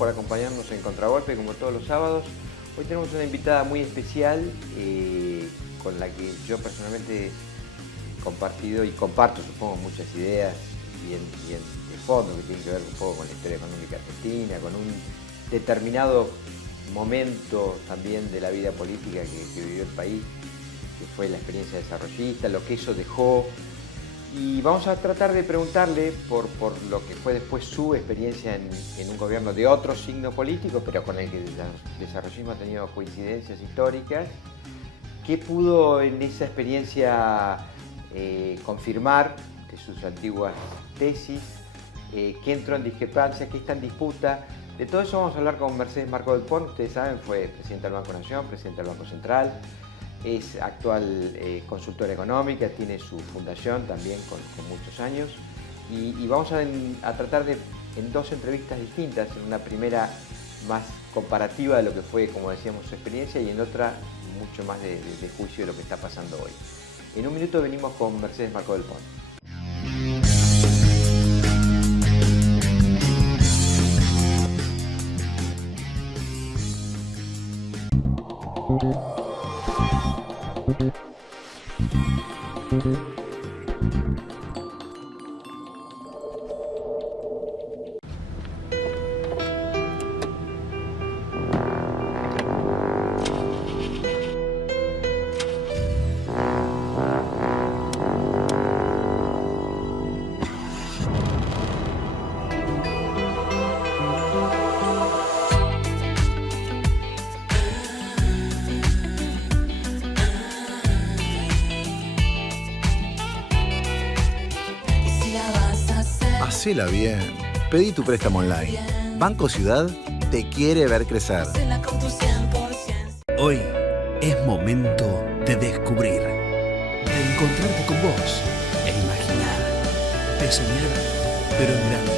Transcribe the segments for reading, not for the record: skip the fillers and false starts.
por acompañarnos en Contragolpe, como todos los sábados. Hoy tenemos una invitada muy especial con la que yo personalmente he compartido y comparto, supongo, muchas ideas y de fondo que tienen que ver un poco con la historia económica argentina, con un determinado momento también de la vida política que vivió el país, que fue la experiencia desarrollista, lo que eso dejó. Y vamos a tratar de preguntarle por lo que fue después su experiencia en un gobierno de otro signo político, pero con el que el desarrollismo ha tenido coincidencias históricas. ¿Qué pudo en esa experiencia confirmar de sus antiguas tesis? ¿Qué entró en discrepancia? ¿Qué está en disputa? De todo eso vamos a hablar con Mercedes Marcó del Pont. Ustedes saben, fue presidenta del Banco Nación, presidenta del Banco Central. Es actual consultora económica, tiene su fundación también con muchos años y vamos a tratar de, en dos entrevistas distintas, en una primera más comparativa de lo que fue, como decíamos, su experiencia y en otra mucho más de juicio de lo que está pasando hoy. En un minuto venimos con Mercedes Marcó del Pont. Hacela bien. Pedí tu préstamo online. Banco Ciudad te quiere ver crecer. Hoy es momento de descubrir, de encontrarte con vos e imaginar, de soñar, pero en grande.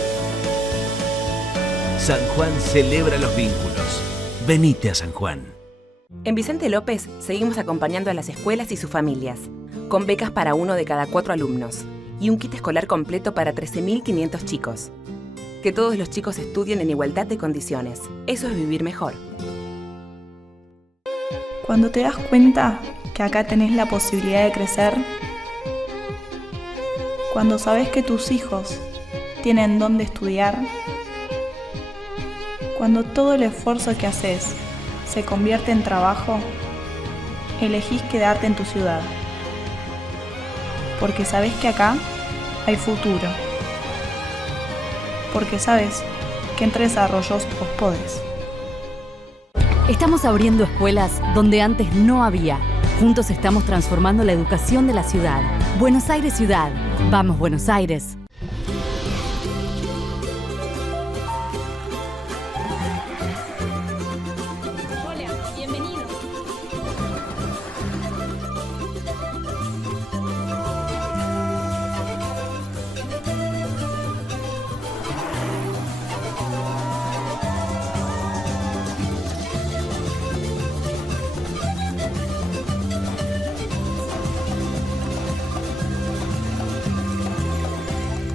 San Juan celebra los vínculos. Venite a San Juan. En Vicente López seguimos acompañando a las escuelas y sus familias, con becas para 1 de cada 4 alumnos y un kit escolar completo para 13.500 chicos. Que todos los chicos estudien en igualdad de condiciones. Eso es vivir mejor. Cuando te das cuenta que acá tenés la posibilidad de crecer, cuando sabes que tus hijos tienen dónde estudiar, cuando todo el esfuerzo que haces se convierte en trabajo, elegís quedarte en tu ciudad. Porque sabes que acá hay futuro. Porque sabes que en Tres Arroyos vos podés. Estamos abriendo escuelas donde antes no había. Juntos estamos transformando la educación de la ciudad. Buenos Aires Ciudad. Vamos, Buenos Aires.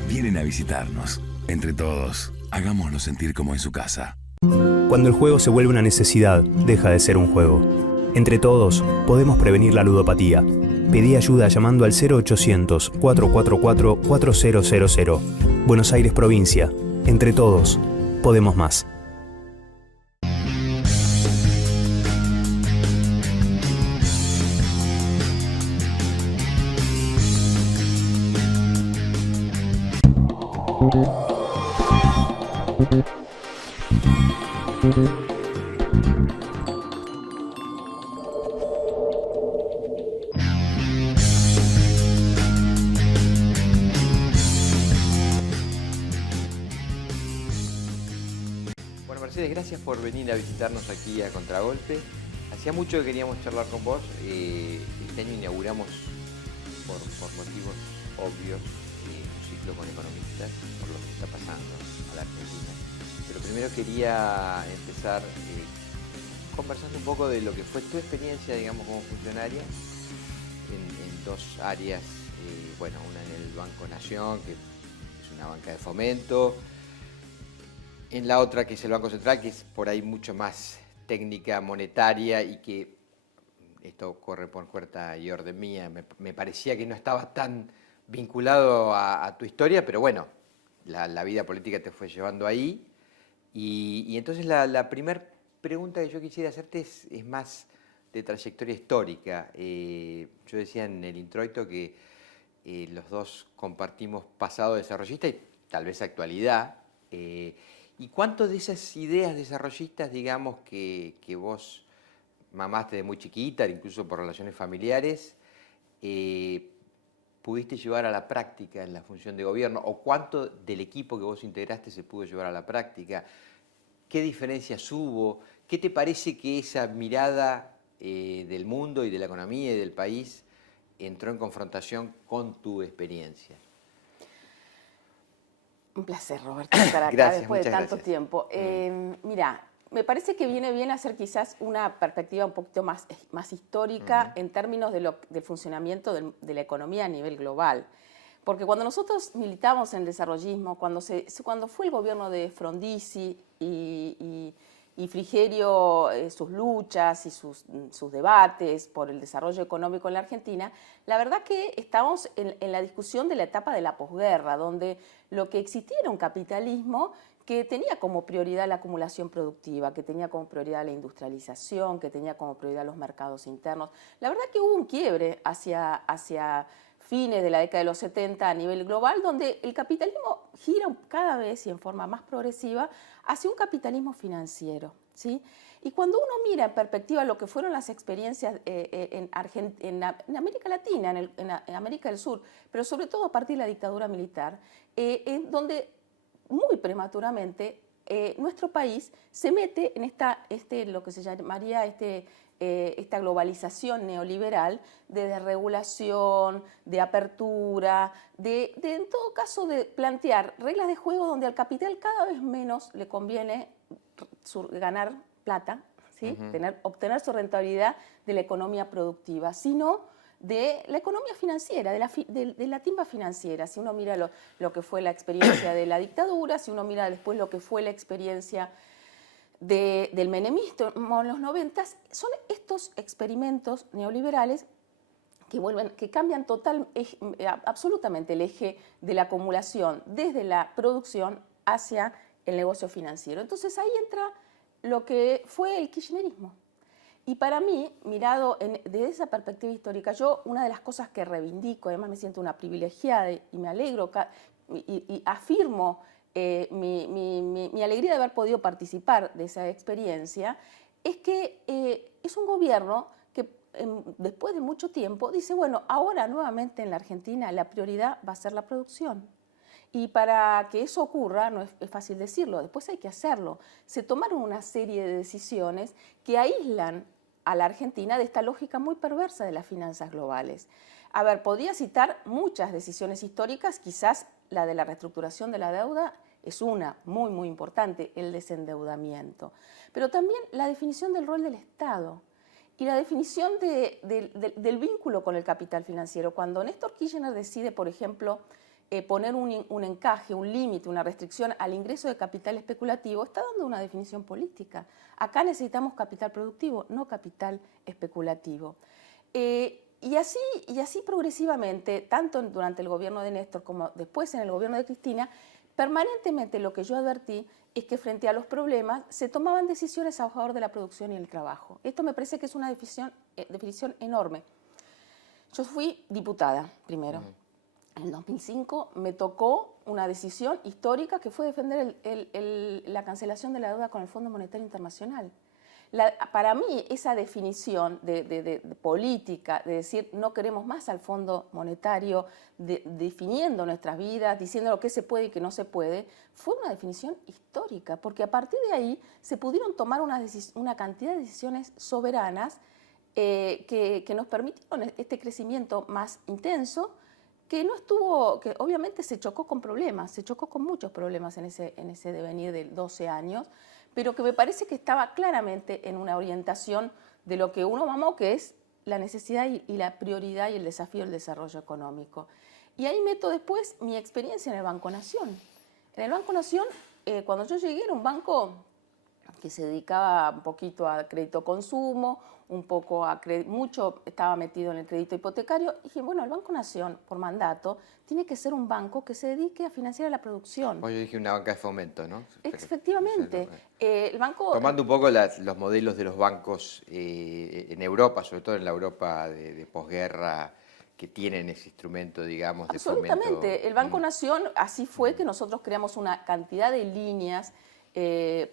Vienen a visitarnos. Entre todos, hagámoslo sentir como en su casa. Cuando el juego se vuelve una necesidad, deja de ser un juego. Entre todos, podemos prevenir la ludopatía. Pedí ayuda llamando al 0800-444-4000. Buenos Aires Provincia. Entre todos, podemos más. Bueno, Mercedes, gracias por venir a visitarnos aquí a Contragolpe. Hacía mucho que queríamos charlar con vos. Este año inauguramos, por motivos obvios, un ciclo con economistas, por lo que está pasando a la Argentina. Pero primero quería empezar conversando un poco de lo que fue tu experiencia, digamos, como funcionaria en dos áreas. Bueno, una en el Banco Nación, que es una banca de fomento, en la otra, que es el Banco Central, que es por ahí mucho más técnica monetaria y que esto corre por cuenta y orden mía. Me parecía que no estaba tan vinculado a tu historia, pero bueno, la vida política te fue llevando ahí. Y entonces la primera pregunta que yo quisiera hacerte es más de trayectoria histórica. Yo decía en el introito que los dos compartimos pasado desarrollista y tal vez actualidad. ¿Y cuánto de esas ideas desarrollistas, digamos, que vos mamaste de muy chiquita, incluso por relaciones familiares, pudiste llevar a la práctica en la función de gobierno? ¿O cuánto del equipo que vos integraste se pudo llevar a la práctica? ¿Qué diferencias hubo? ¿Qué te parece que esa mirada del mundo y de la economía y del país entró en confrontación con tu experiencia? Un placer, Roberto, estar acá Gracias, después de muchas tanto gracias. Tiempo. Mira, me parece que viene bien hacer quizás una perspectiva un poquito más histórica en términos del funcionamiento de la economía a nivel global. Porque cuando nosotros militamos en el desarrollismo, cuando fue el gobierno de Frondizi y Frigerio, sus luchas y sus debates por el desarrollo económico en la Argentina, la verdad que estamos en la discusión de la etapa de la posguerra, donde lo que existía era un capitalismo que tenía como prioridad la acumulación productiva, que tenía como prioridad la industrialización, que tenía como prioridad los mercados internos. La verdad que hubo un quiebre hacia fines de la década de los 70 a nivel global, donde el capitalismo gira cada vez y en forma más progresiva hacia un capitalismo financiero, ¿sí? Y cuando uno mira en perspectiva lo que fueron las experiencias en América Latina, en América del Sur, pero sobre todo a partir de la dictadura militar, donde muy prematuramente nuestro país se mete en lo que se llamaría esta globalización neoliberal de desregulación, de apertura, en todo caso de plantear reglas de juego donde al capital cada vez menos le conviene ganar plata, ¿sí? Obtener su rentabilidad de la economía productiva, sino de la economía financiera, de la timba financiera. Si uno mira lo que fue la experiencia de la dictadura, si uno mira después lo que fue la experiencia del menemismo en los 90, son estos experimentos neoliberales que cambian absolutamente el eje de la acumulación desde la producción hacia el negocio financiero. Entonces ahí entra lo que fue el kirchnerismo. Y para mí, mirado desde esa perspectiva histórica, yo una de las cosas que reivindico, además me siento una privilegiada y me alegro y afirmo mi alegría de haber podido participar de esa experiencia, es que es un gobierno que después de mucho tiempo dice, bueno, ahora nuevamente en la Argentina la prioridad va a ser la producción. Y para que eso ocurra, no es fácil decirlo, después hay que hacerlo. Se tomaron una serie de decisiones que aíslan a la Argentina de esta lógica muy perversa de las finanzas globales. A ver, podría citar muchas decisiones históricas, quizás la de la reestructuración de la deuda es una muy, muy importante, el desendeudamiento. Pero también la definición del rol del Estado y la definición del vínculo con el capital financiero. Cuando Néstor Kirchner decide, por ejemplo, poner un encaje, un límite, una restricción al ingreso de capital especulativo, está dando una definición política. Acá necesitamos capital productivo, no capital especulativo. Y así progresivamente, tanto durante el gobierno de Néstor como después en el gobierno de Cristina, permanentemente lo que yo advertí es que frente a los problemas se tomaban decisiones a favor de la producción y el trabajo. Esto me parece que es una definición enorme. Yo fui diputada primero. En el 2005 me tocó una decisión histórica que fue defender la cancelación de la deuda con el Fondo Monetario Internacional. Para mí, esa definición de política, de decir no queremos más al Fondo Monetario, definiendo nuestras vidas, diciendo lo que se puede y que no se puede, fue una definición histórica, porque a partir de ahí se pudieron tomar una cantidad de decisiones soberanas que nos permitieron este crecimiento más intenso, que obviamente se chocó con problemas, se chocó con muchos problemas en ese devenir de 12 años, pero que me parece que estaba claramente en una orientación de lo que uno mamó, que es la necesidad y la prioridad y el desafío del desarrollo económico. Y ahí meto después mi experiencia en el Banco Nación. En el Banco Nación cuando yo llegué era un banco que se dedicaba un poquito a crédito consumo, un poco mucho estaba metido en el crédito hipotecario. Y dije, bueno, el Banco Nación, por mandato, tiene que ser un banco que se dedique a financiar la producción. Pues yo dije una banca de fomento, ¿no? Efectivamente. El banco... Tomando un poco los modelos de los bancos en Europa, sobre todo en la Europa de posguerra, que tienen ese instrumento, digamos, de fomento. Absolutamente. El Banco Nación, así fue que nosotros creamos una cantidad de líneas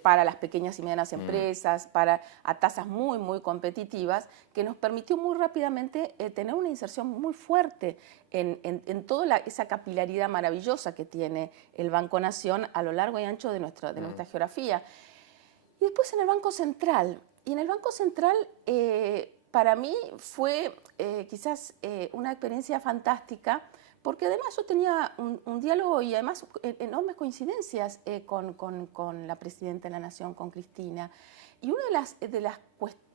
para las pequeñas y medianas empresas, a tasas muy, muy competitivas, que nos permitió muy rápidamente tener una inserción muy fuerte en toda esa capilaridad maravillosa que tiene el Banco Nación a lo largo y ancho de nuestra geografía. Y después en el Banco Central. Y en el Banco Central, para mí fue quizás una experiencia fantástica, porque además yo tenía un diálogo y además enormes coincidencias con la Presidenta de la Nación, con Cristina. Y uno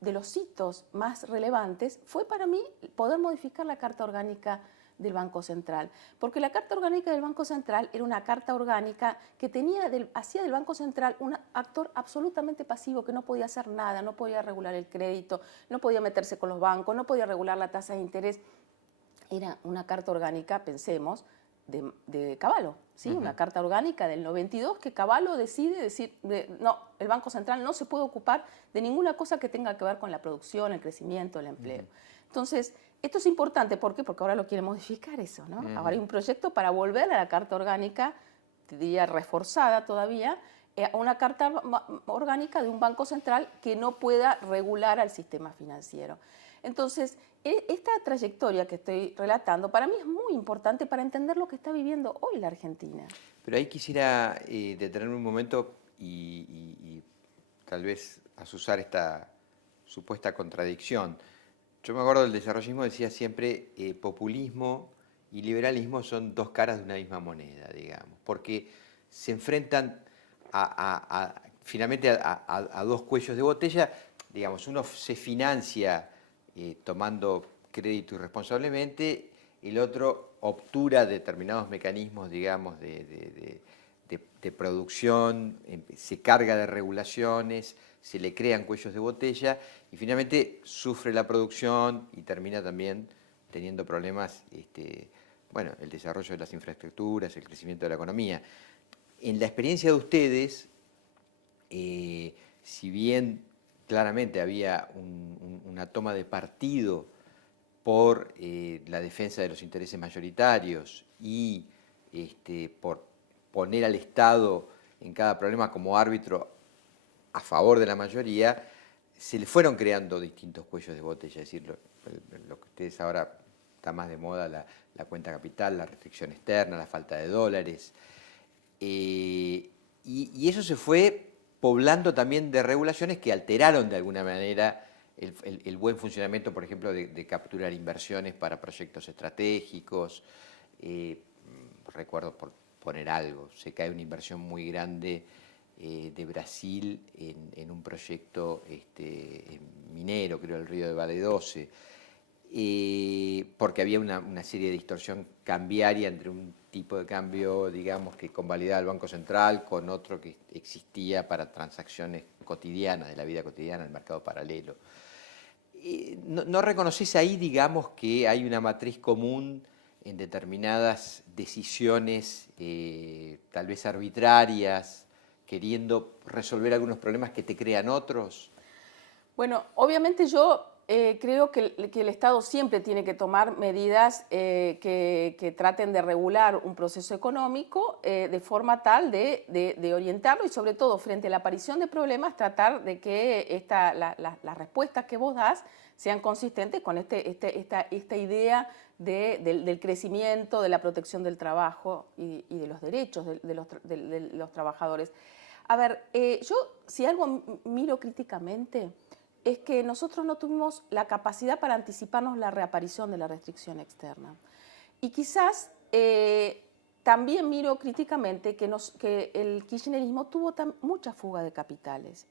de los hitos más relevantes fue para mí poder modificar la Carta Orgánica del Banco Central. Porque la Carta Orgánica del Banco Central era una carta orgánica que hacía del Banco Central un actor absolutamente pasivo, que no podía hacer nada, no podía regular el crédito, no podía meterse con los bancos, no podía regular la tasa de interés. Era una carta orgánica, pensemos, de Cavallo, ¿sí? Una carta orgánica del 92 que Cavallo decide decir, no, el Banco Central no se puede ocupar de ninguna cosa que tenga que ver con la producción, el crecimiento, el empleo. Entonces, esto es importante, ¿por qué? Porque ahora lo quiere modificar eso, ¿no? Ahora hay un proyecto para volver a la carta orgánica, te diría reforzada todavía, a una carta orgánica de un Banco Central que no pueda regular al sistema financiero. Entonces, esta trayectoria que estoy relatando para mí es muy importante para entender lo que está viviendo hoy la Argentina. Pero ahí quisiera detenerme un momento y tal vez azuzar esta supuesta contradicción. Yo me acuerdo del desarrollismo, decía siempre, populismo y liberalismo son dos caras de una misma moneda, digamos, porque se enfrentan finalmente a dos cuellos de botella. Digamos, uno se financia tomando crédito irresponsablemente, el otro obtura determinados mecanismos, digamos, de producción, se carga de regulaciones, se le crean cuellos de botella y finalmente sufre la producción y termina también teniendo problemas, bueno, el desarrollo de las infraestructuras, el crecimiento de la economía. En la experiencia de ustedes, si bien claramente había una toma de partido por la defensa de los intereses mayoritarios y por poner al Estado en cada problema como árbitro a favor de la mayoría, se le fueron creando distintos cuellos de botella. Es decir, lo que ustedes ahora está más de moda, la cuenta capital, la restricción externa, la falta de dólares. Y eso se fue poblando también de regulaciones que alteraron de alguna manera el buen funcionamiento, por ejemplo, de capturar inversiones para proyectos estratégicos. Recuerdo, por poner algo, se cae una inversión muy grande de Brasil en un proyecto minero, creo, el río de Vale 12, porque había una serie de distorsión cambiaria entre un tipo de cambio, digamos, que convalidaba el Banco Central con otro que existía para transacciones cotidianas, de la vida cotidiana, el mercado paralelo. ¿No reconoces ahí, digamos, que hay una matriz común en determinadas decisiones, tal vez arbitrarias, queriendo resolver algunos problemas que te crean otros? Bueno, obviamente yo creo que el Estado siempre tiene que tomar medidas que traten de regular un proceso económico de forma tal de orientarlo y sobre todo frente a la aparición de problemas tratar de que las respuestas que vos das sean consistentes con esta idea del crecimiento, de la protección del trabajo y de los derechos de los trabajadores. A ver, yo si algo miro críticamente es que nosotros no tuvimos la capacidad para anticiparnos la reaparición de la restricción externa. Y quizás también miro críticamente que el kirchnerismo tuvo mucha fuga de capitales.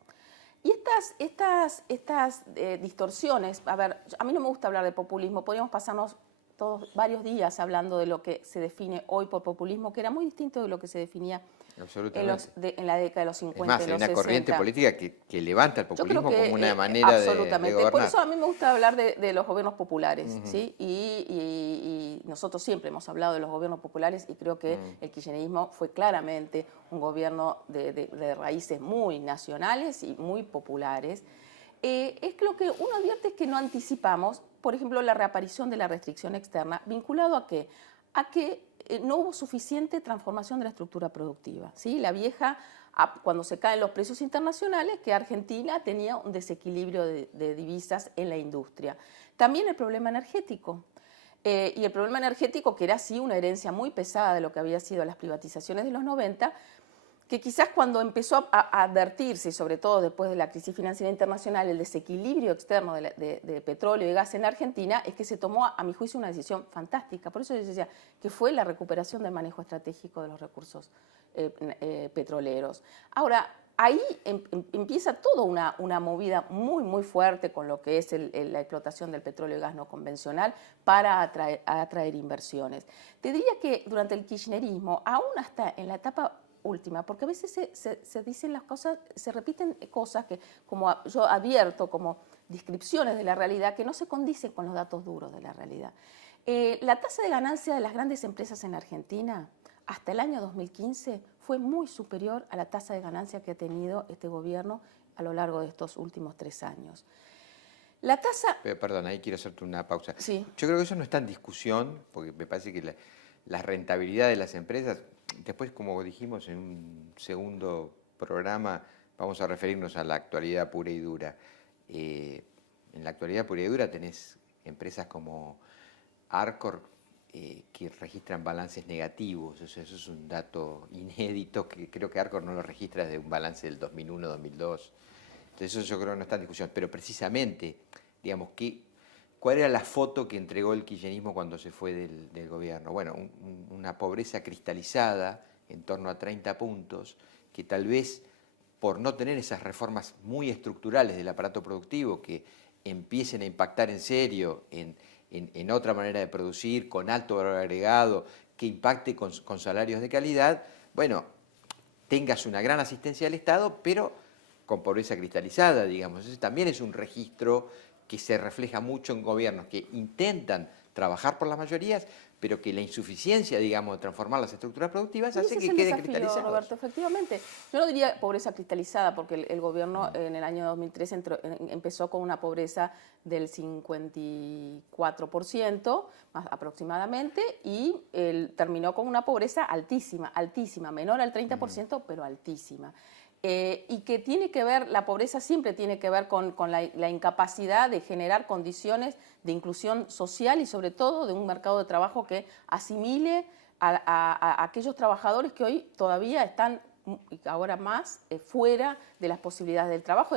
Y estas distorsiones, a ver, a mí no me gusta hablar de populismo, podríamos pasarnos varios días hablando de lo que se define hoy por populismo, que era muy distinto de lo que se definía en la década de los 50, es más, de los hay una 60. corriente política que levanta el populismo como una manera absolutamente. de gobernar. Por eso a mí me gusta hablar de los gobiernos populares, ¿sí? Y nosotros siempre hemos hablado de los gobiernos populares y creo que el kirchnerismo fue claramente un gobierno de raíces muy nacionales y muy populares. Es lo que uno advierte es que no anticipamos, por ejemplo, la reaparición de la restricción externa, vinculado a qué? A que no hubo suficiente transformación de la estructura productiva, ¿sí? La vieja, cuando se caen los precios internacionales, que Argentina tenía un desequilibrio de divisas en la industria. También el problema energético. Y el problema energético, que era así una herencia muy pesada de lo que había sido las privatizaciones de los 90, que quizás cuando empezó a advertirse, sobre todo después de la crisis financiera internacional, el desequilibrio externo de petróleo y gas en Argentina, es que se tomó, a mi juicio, una decisión fantástica. Por eso yo decía que fue la recuperación del manejo estratégico de los recursos petroleros. Ahora, ahí empieza toda una movida muy, muy fuerte con lo que es la explotación del petróleo y gas no convencional para atraer inversiones. Te diría que durante el kirchnerismo, aún hasta en la etapa última, porque a veces se dicen las cosas, se repiten cosas que, como yo advierto, como descripciones de la realidad que no se condicen con los datos duros de la realidad. La tasa de ganancia de las grandes empresas en Argentina hasta el año 2015 fue muy superior a la tasa de ganancia que ha tenido este gobierno a lo largo de estos últimos 3 años. La tasa... Perdón, ahí quiero hacerte una pausa. Sí. Yo creo que eso no está en discusión, porque me parece que la rentabilidad de las empresas, después, como dijimos en un segundo programa, vamos a referirnos a la actualidad pura y dura. En la actualidad pura y dura tenés empresas como Arcor, que registran balances negativos. O sea, eso es un dato inédito que creo que Arcor no lo registra desde un balance del 2001-2002. Entonces eso yo creo que no está en discusión. Pero precisamente, digamos, ¿cuál era la foto que entregó el kirchnerismo cuando se fue del gobierno? Bueno, una pobreza cristalizada en torno a 30 puntos, que tal vez por no tener esas reformas muy estructurales del aparato productivo que empiecen a impactar en serio en otra manera de producir, con alto valor agregado, que impacte con salarios de calidad, bueno, tengas una gran asistencia del Estado, pero con pobreza cristalizada, digamos. Ese también es un registro que se refleja mucho en gobiernos que intentan trabajar por las mayorías, pero que la insuficiencia, digamos, de transformar las estructuras productivas hace que queden cristalizados. Roberto, efectivamente. Yo no diría pobreza cristalizada, porque el gobierno en el año 2003 empezó con una pobreza del 54%, más aproximadamente, y terminó con una pobreza altísima, menor al 30%, pero altísima. Y que tiene que ver, la pobreza siempre tiene que ver con la incapacidad de generar condiciones de inclusión social y sobre todo de un mercado de trabajo que asimile a aquellos trabajadores que hoy todavía están, y ahora más, fuera de las posibilidades del trabajo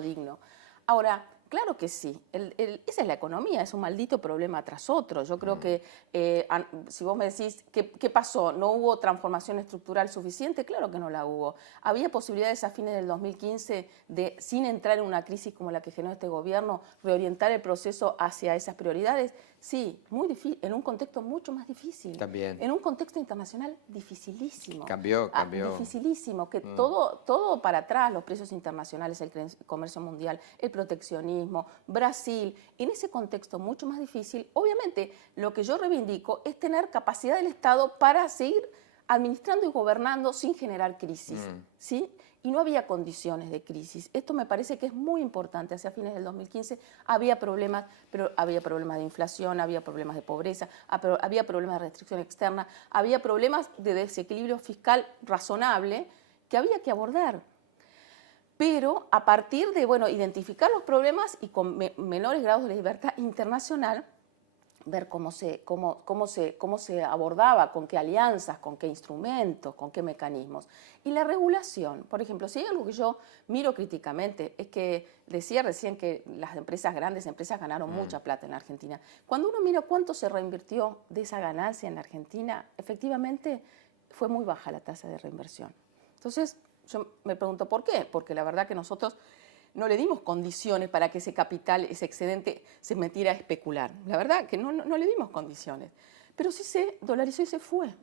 digno. Ahora, claro que sí, esa es la economía, es un maldito problema tras otro. Yo creo que si vos me decís, ¿qué pasó? ¿No hubo transformación estructural suficiente? Claro que no la hubo. ¿Había posibilidades a fines del 2015 de, sin entrar en una crisis como la que generó este gobierno, reorientar el proceso hacia esas prioridades? Sí, muy difícil, en un contexto mucho más difícil. También. En un contexto internacional dificilísimo. Cambió. Dificilísimo, que todo para atrás, los precios internacionales, el comercio mundial, el proteccionismo, Brasil, en ese contexto mucho más difícil, obviamente lo que yo reivindico es tener capacidad del Estado para seguir administrando y gobernando sin generar crisis, ¿sí? Y no había condiciones de crisis. Esto me parece que es muy importante. Hacia fines del 2015 había problemas, pero había problemas de inflación, había problemas de pobreza, había problemas de restricción externa, había problemas de desequilibrio fiscal razonable que había que abordar. Pero a partir de, identificar los problemas y con menores grados de libertad internacional, ver cómo se abordaba, con qué alianzas, con qué instrumentos, con qué mecanismos. Y la regulación, por ejemplo, si hay algo que yo miro críticamente, es que decía recién que las grandes empresas ganaron mucha plata en la Argentina. Cuando uno mira cuánto se reinvirtió de esa ganancia en la Argentina, efectivamente fue muy baja la tasa de reinversión. Entonces, yo me pregunto por qué, porque la verdad que nosotros no le dimos condiciones para que ese capital, ese excedente, se metiera a especular. La verdad que no le dimos condiciones. Pero sí se dolarizó y se fue.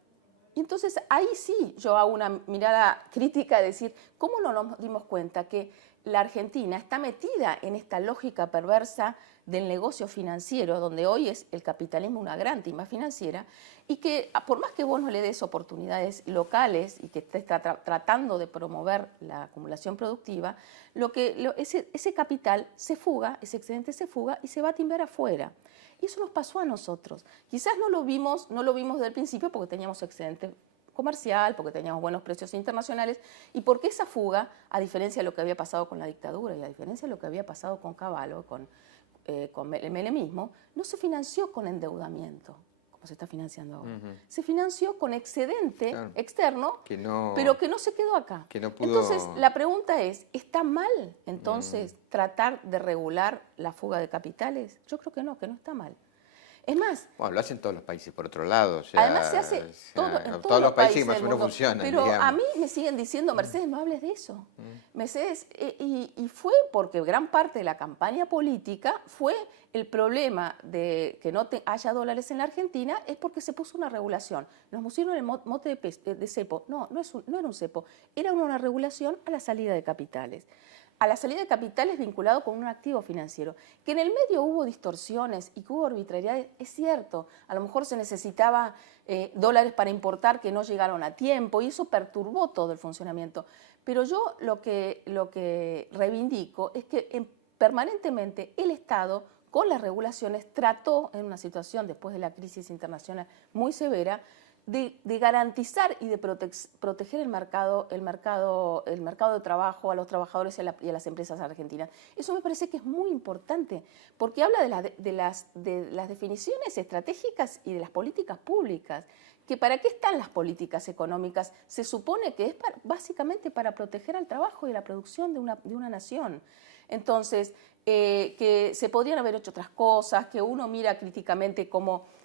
Y entonces ahí sí yo hago una mirada crítica de decir, ¿cómo no nos dimos cuenta que la Argentina está metida en esta lógica perversa del negocio financiero, donde hoy es el capitalismo una gran timba financiera, y que por más que vos no le des oportunidades locales y que estés tratando de promover la acumulación productiva, ese capital se fuga, ese excedente se fuga y se va a timbar afuera. Y eso nos pasó a nosotros. Quizás no lo vimos desde el principio porque teníamos excedente comercial, porque teníamos buenos precios internacionales y porque esa fuga, a diferencia de lo que había pasado con la dictadura y a diferencia de lo que había pasado con Cavallo, con el menemismo, no se financió con endeudamiento, como se está financiando ahora. Se financió con excedente externo, pero que no se quedó acá. Entonces, la pregunta es, ¿está mal entonces tratar de regular la fuga de capitales? Yo creo que no está mal. Es más... Bueno, lo hacen todos los países por otro lado. O sea, además se hace en todos los países que más o menos funcionan. Pero digamos, a mí me siguen diciendo, Mercedes, no hables de eso. Mercedes, y fue porque gran parte de la campaña política fue el problema de que no haya dólares en la Argentina, es porque se puso una regulación. Nos pusieron el mote de cepo. No era un cepo, era una regulación a la salida de capitales. A la salida de capitales vinculado con un activo financiero. Que en el medio hubo distorsiones y que hubo arbitrariedades, es cierto. A lo mejor se necesitaba dólares para importar que no llegaron a tiempo y eso perturbó todo el funcionamiento. Pero yo lo que reivindico es que permanentemente el Estado, con las regulaciones, trató en una situación después de la crisis internacional muy severa, de garantizar y de proteger el mercado de trabajo a los trabajadores y a las empresas argentinas. Eso me parece que es muy importante, porque habla de las definiciones estratégicas y de las políticas públicas. Que ¿para qué están las políticas económicas? Se supone que es básicamente para proteger al trabajo y la producción de una nación. Entonces, que se podrían haber hecho otras cosas, que uno mira críticamente como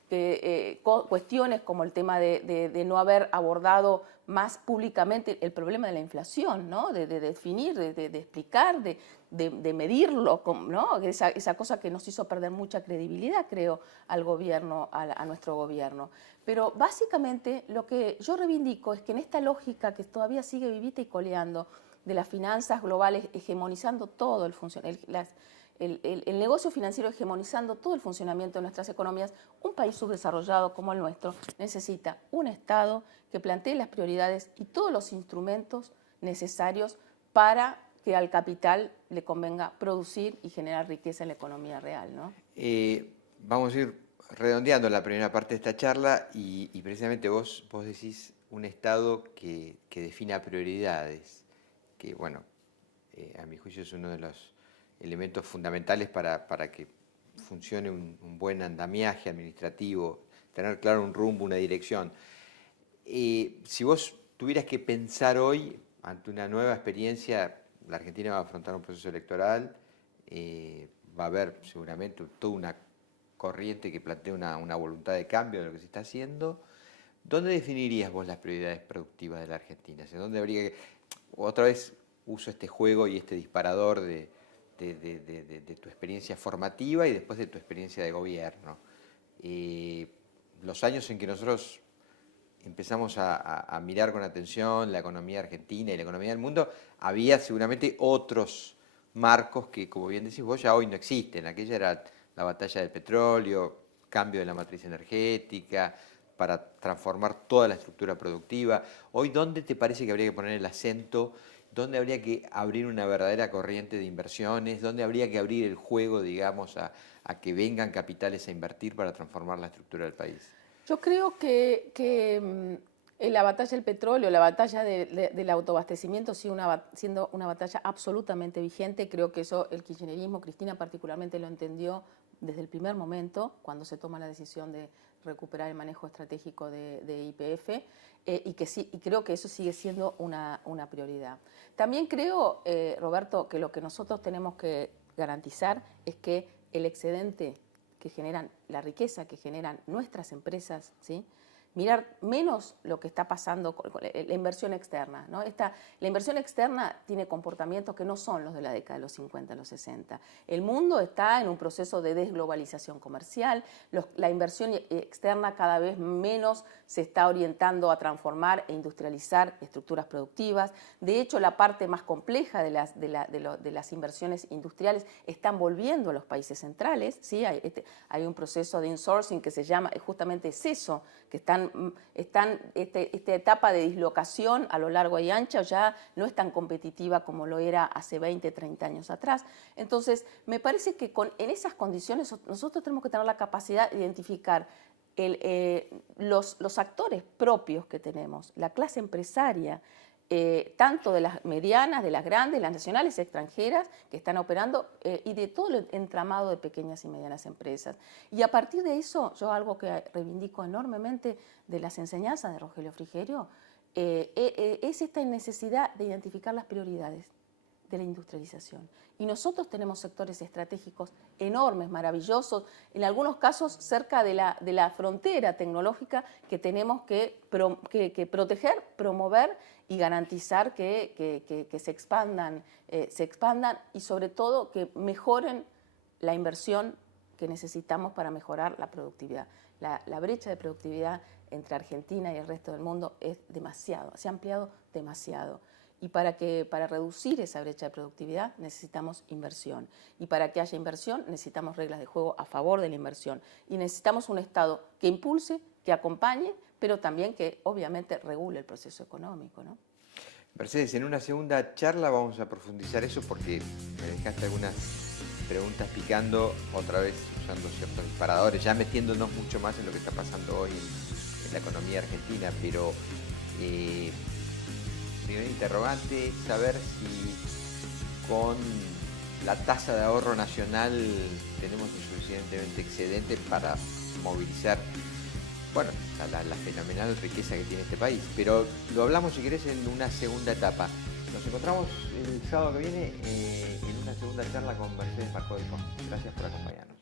cuestiones como el tema de no haber abordado más públicamente el problema de la inflación, ¿no? de definir, de explicar, de medirlo, ¿no? Esa cosa que nos hizo perder mucha credibilidad, creo, al gobierno, a nuestro gobierno. Pero básicamente lo que yo reivindico es que en esta lógica que todavía sigue vivita y coleando de las finanzas globales hegemonizando todo el negocio financiero hegemonizando todo el funcionamiento de nuestras economías, un país subdesarrollado como el nuestro necesita un Estado que plantee las prioridades y todos los instrumentos necesarios para que al capital le convenga producir y generar riqueza en la economía real, ¿no? Vamos a ir redondeando la primera parte de esta charla y precisamente vos decís un Estado que defina prioridades, que bueno, a mi juicio es uno de los elementos fundamentales para que funcione un buen andamiaje administrativo, tener claro un rumbo, una dirección. Si vos tuvieras que pensar hoy, ante una nueva experiencia, la Argentina va a afrontar un proceso electoral, va a haber seguramente toda una corriente que plantea una voluntad de cambio de lo que se está haciendo. ¿Dónde definirías vos las prioridades productivas de la Argentina? ¿Hacia dónde habría que...? Otra vez uso este juego y este disparador de tu experiencia formativa y después de tu experiencia de gobierno. Los años en que nosotros empezamos a mirar con atención la economía argentina y la economía del mundo, había seguramente otros marcos que, como bien decís vos, ya hoy no existen. Aquella era la batalla del petróleo, cambio de la matriz energética, para transformar toda la estructura productiva. Hoy, ¿dónde te parece que habría que poner el acento? ¿Dónde habría que abrir una verdadera corriente de inversiones? ¿Dónde habría que abrir el juego, digamos, a que vengan capitales a invertir para transformar la estructura del país? Yo creo que la batalla del petróleo, la batalla del autoabastecimiento sigue siendo una batalla absolutamente vigente. Creo que eso el kirchnerismo, Cristina particularmente, lo entendió desde el primer momento, cuando se toma la decisión de recuperar el manejo estratégico de YPF, y creo que eso sigue siendo una prioridad. También creo, Roberto, que lo que nosotros tenemos que garantizar es que el excedente que generan, la riqueza que generan nuestras empresas, ¿sí?, mirar menos lo que está pasando con la inversión externa, ¿no? La inversión externa tiene comportamientos que no son los de la década de los 50, los 60. El mundo está en un proceso de desglobalización comercial, la inversión externa cada vez menos se está orientando a transformar e industrializar estructuras productivas. De hecho, la parte más compleja de las inversiones industriales están volviendo a los países centrales, ¿sí? Hay un proceso de insourcing que se llama justamente eso, que esta etapa de dislocación a lo largo y ancho ya no es tan competitiva como lo era hace 20, 30 años atrás. Entonces, me parece que en esas condiciones nosotros tenemos que tener la capacidad de identificar los actores propios que tenemos, la clase empresaria, tanto de las medianas, de las grandes, las nacionales y extranjeras que están operando y de todo el entramado de pequeñas y medianas empresas. Y a partir de eso, yo algo que reivindico enormemente de las enseñanzas de Rogelio Frigerio es esta necesidad de identificar las prioridades de la industrialización. Y nosotros tenemos sectores estratégicos enormes, maravillosos, en algunos casos cerca de la frontera tecnológica que tenemos que proteger, promover y garantizar que se expandan y sobre todo que mejoren la inversión que necesitamos para mejorar la productividad. La brecha de productividad entre Argentina y el resto del mundo es demasiado, se ha ampliado demasiado. Y para reducir esa brecha de productividad necesitamos inversión. Y para que haya inversión necesitamos reglas de juego a favor de la inversión. Y necesitamos un Estado que impulse, que acompañe, pero también que obviamente regule el proceso económico, ¿no? Mercedes, en una segunda charla vamos a profundizar eso porque me dejaste algunas preguntas picando, otra vez usando ciertos disparadores, ya metiéndonos mucho más en lo que está pasando hoy en la economía argentina, pero primer interrogante es saber si con la tasa de ahorro nacional tenemos un suficientemente excedente para movilizar, bueno, la fenomenal riqueza que tiene este país. Pero lo hablamos, si querés, en una segunda etapa. Nos encontramos el sábado que viene en una segunda charla con Mercedes Marco del Pons. Gracias por acompañarnos.